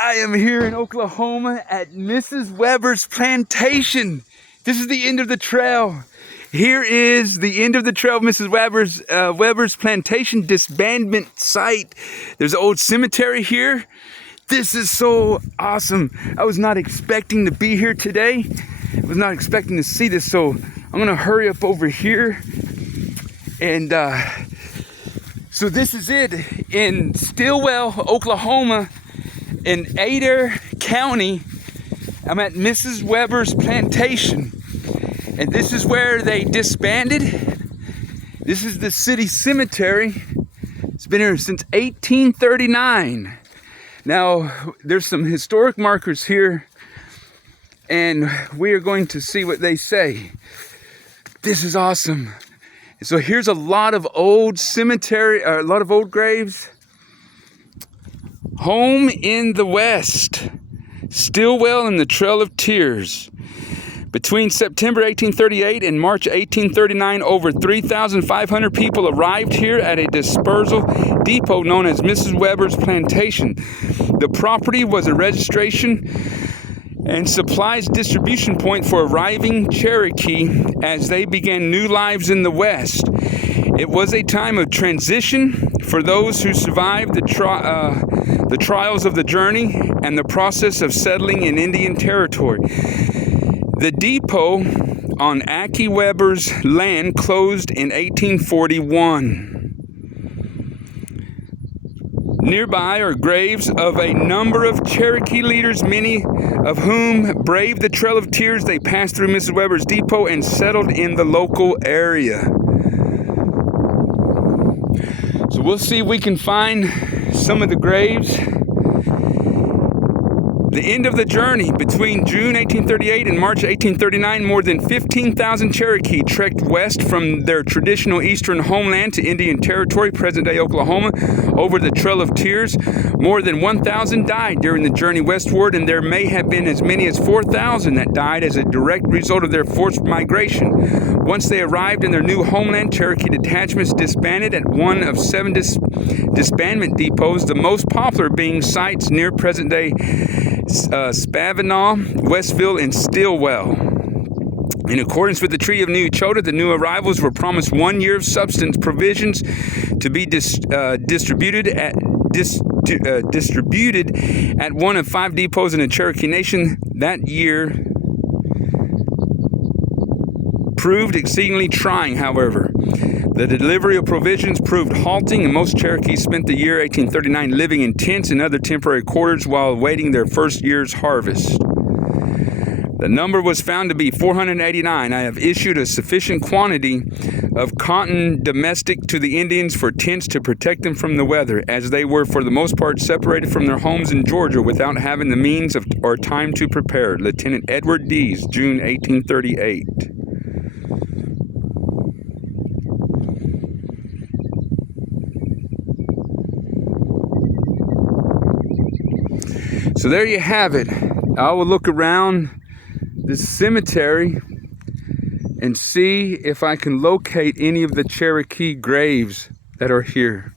I am here in Oklahoma at Mrs. Weber's plantation. This is the end of the trail. Here is the end of the trail, Mrs. Weber's plantation disbandment site. There's an old cemetery here. This is so awesome. I was not expecting to be here today. I was not expecting to see this, so I'm gonna hurry up over here. And so this is it in Stilwell, Oklahoma, in Adair County. I'm at Mrs. Weber's plantation, and this is where they disbanded. This is the city cemetery. It's been here since 1839. Now, there's some historic markers here, and we are going to see what they say. This is awesome. So here's a lot of old cemetery, a lot of old graves. Home in the West, Stilwell and the Trail of Tears. Between September 1838 and March 1839, over 3,500 people arrived here at a dispersal depot known as Mrs. Weber's Plantation. The property was a registration and supplies distribution point for arriving Cherokee as they began new lives in the West. It was a time of transition for those who survived the trials of the journey and the process of settling in Indian territory. The depot on Aki Weber's land closed in 1841. Nearby are graves of a number of Cherokee leaders, many of whom braved the Trail of Tears. They passed through Mrs. Weber's depot and settled in the local area. So we'll see if we can find some of the graves. The end of the journey. Between June 1838 and March 1839, more than 15,000 Cherokee trekked west from their traditional eastern homeland to Indian Territory, present-day Oklahoma, over the Trail of Tears. More than 1,000 died during the journey westward, and there may have been as many as 4,000 that died as a direct result of their forced migration. Once they arrived in their new homeland, Cherokee detachments disbanded at one of 7 disbandment depots, the most popular being sites near present-day Spavinaw, Westville, and Stilwell. In accordance with the Treaty of New Echota, the new arrivals were promised 1 year of substance provisions to be distributed at one of 5 depots in the Cherokee Nation. That year proved exceedingly trying, however. The delivery of provisions proved halting, and most Cherokees spent the year 1839 living in tents and other temporary quarters while awaiting their first year's harvest. The number was found to be 489. I have issued a sufficient quantity of cotton domestic to the Indians for tents to protect them from the weather, as they were for the most part separated from their homes in Georgia without having the means or time to prepare. Lieutenant Edward Dees, June 1838. So there you have it. I will look around this cemetery and see if I can locate any of the Cherokee graves that are here.